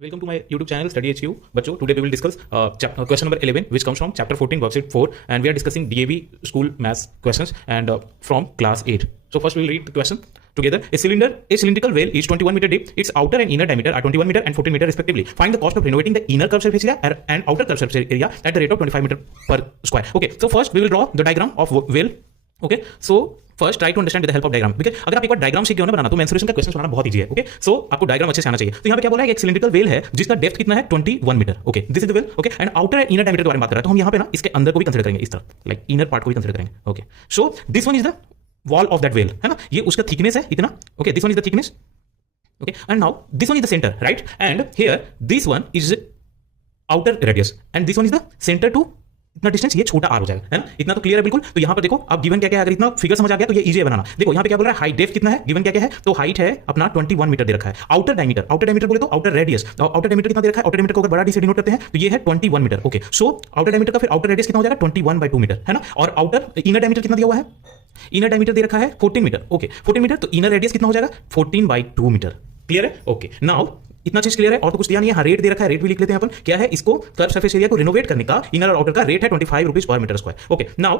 Welcome to my YouTube channel Study HQ. बच्चों, today we will discuss question number 11 which comes from chapter 14 worksheet 4 and we are discussing DAV school maths questions and from class 8. So first we will read the question together. A cylindrical well is 21 meter deep. Its outer and inner diameter are 21 meter and 14 meter respectively. Find the cost of renovating the inner curved surface area and outer curved surface area at the rate of 25 meter per square. Okay, so first we will draw the diagram of well. Okay, so first try to understand with the help of diagram. ठीक है, अगर आप एक बार diagram सीख गए हो ना बनाना तो मेंसुरेशन का क्वेश्चन बनाना बहुत इजी है। ओके, सो आपको डायग्राम अच्छे से आना चाहिए। तो यहाँ पे क्या बोला है, एक सिलिंड्रिकल वेल है जिसका डेप्थ कितना है 21 metre. Okay, this is the well. Okay, and outer and inner diameter के बारे में बात कर रहा है तो हम यहाँ पे ना इसके अंदर को भी कंसीडर करेंगे, इस तरह लाइक इनर पार्ट को भी कंसीडर करेंगे। Okay, so this one is the wall of that well, है ना, ये उसका थिकनेस है इतना। Okay, this one is the thickness. Okay, and now this one is the centre, right, and here this one is outer radius and this one is the centre to इतना distance, ये छोटा are हो जाएगा, है ना, इतना तो clear है बिल्कुल। तो यहाँ पर देखो आप गिवन क्या क्या है, अगर इतना फिगर समझ आ गया तो ये इजी है बनाना। देखो यहाँ पे क्या बोल रहा है, हाइट डेप्थ कितना है, गिवन क्या क्या है, तो हाइट है अपना 21 मीटर दे रखा है। आउटर डायमीटर बोले तो आउटर रेडियस, आउटर डायमीटर कितना दे रखा है, आउटर डायमीटर को अगर बड़ा डी से डिनोट करते हैं तो ये है 21 metre. Okay, so outer diameter का फिर आउटर रेडियस कितना हो जाएगा 21/2 मीटर, है ना, और आउटर इनर डायमीटर कितना दिया हुआ है, इनर डायमीटर दे रखा है 14 मीटर। ओके, 14 मीटर, तो इनर रेडियस कितना हो जाएगा 14/2 मीटर। क्लियर है? ओके, नाउ इतना चीज क्लियर है और तो कुछ दिया नहीं है। हाँ, रेट दे रखा है, रेट भी लिख लेते हैं अपन। क्या है, इसको कर्व सरफेस एरिया को रिनोवेट करने का इनर और आउटर का रेट है 25 rupees per metre square. Okay, now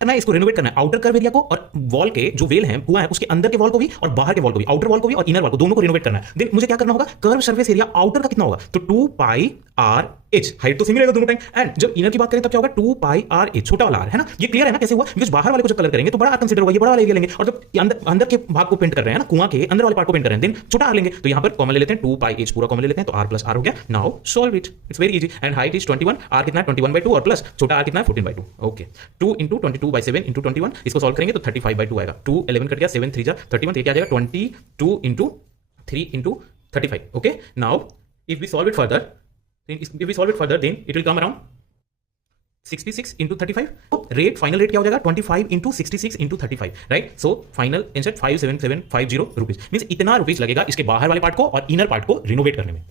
करना है, इसको रिनोवेट करना है आउटर कर्व एरिया को और वॉल के जो वेल है कुआं है उसके अंदर के वॉल को भी और बाहर के वॉल को भी, आउटर वॉल को भी और इनर वॉल को, दोनों को रिनोवेट करना है। देन मुझे क्या करना होगा, कर्व सरफेस एरिया आउटर का कितना होगा, तो 2πr(h), हाइट तो सेम रहेगा दोनों टाइम, एंड जब इनर की बात करें तब क्या होगा 2πr(h), छोटा वाला r, है ना। ये क्लियर है ना कैसे हुआ, बिकॉज बाहर वाले को जब कलर करेंगे तो बड़ा r कंसीडर होगा, ये बड़ा वाला एरिया लेंगे, और जब अंदर के भाग को पेंट कर रहे हैं ना, कुआं के अंदर वाले पार्ट को पेंट कर रहे हैं, देन छोटा r लेंगे। तो यहाँ पर कॉमन ले लेते हैं 2πh, पूरा कॉमन ले लेते हैं, तो r प्लस r हो गया। Now solve it, it's very easy. And height is 21, r कितना है 21/2 और प्लस छोटा r कितना है 14/2। ओके, 2 × 22/7 × 21, इसको सॉल्व करेंगे तो 35/2 आएगा। 2 11 कट गया, 7 3 जा 31, तो क्या आ जाएगा 22 × 3 × 35। Okay, now if we solve it further then it will come around 66 × 35। तो रेट, फाइनल रेट क्या हो जाएगा 25 × 66 × 35, right. So final answer 57750 rupees, means इतना रुपीज लगेगा इसके बाहर वाले पार्ट को और इनर पार्ट को रिनोवेट करने में।